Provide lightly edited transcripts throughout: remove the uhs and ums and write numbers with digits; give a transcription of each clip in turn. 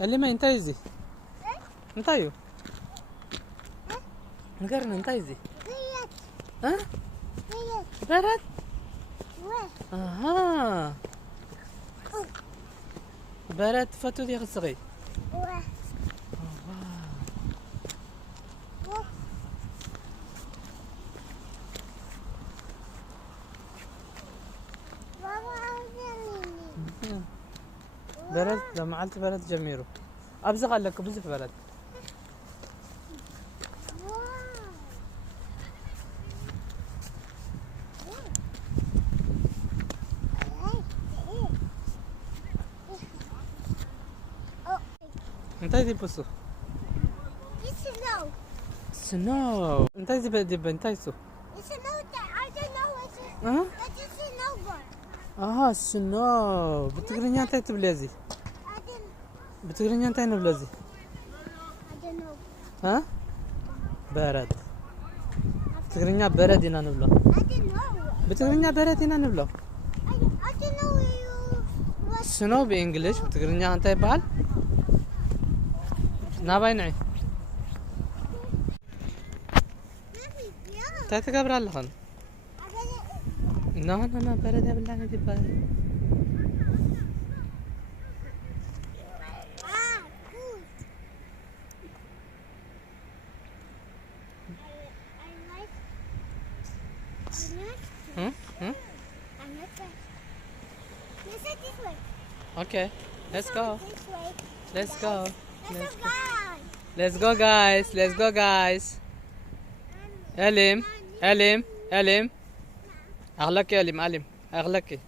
اللي ما انتايزي انتايو نقرن انتايزي ها برد اها برد فتو دي غصغي برد لما عملت برد جميرو ابزغ لك بزف برد انتي دي بوسو سنو انتي دي بدي بنتايسو ها سنو بتقرني انتي تبلازي بتقرني انتي نبلازي ها برد بتقرني برد هنا نبلا بتقرني برد هنا نبلا سنو بانجلش بتقرني انتي بال ناباينعي تاتي قبر اللخن نا برد يا بالله دي برد Okay, let's go. Let's go. Let's go, guys. Let's go, guys. Elim. أغلق يا ألم. أغلقي.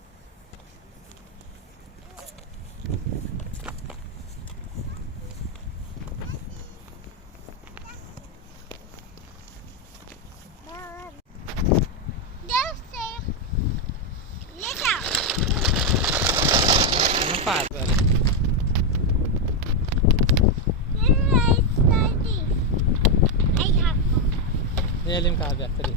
نفعت بالي. يا ألم كعب يعتري.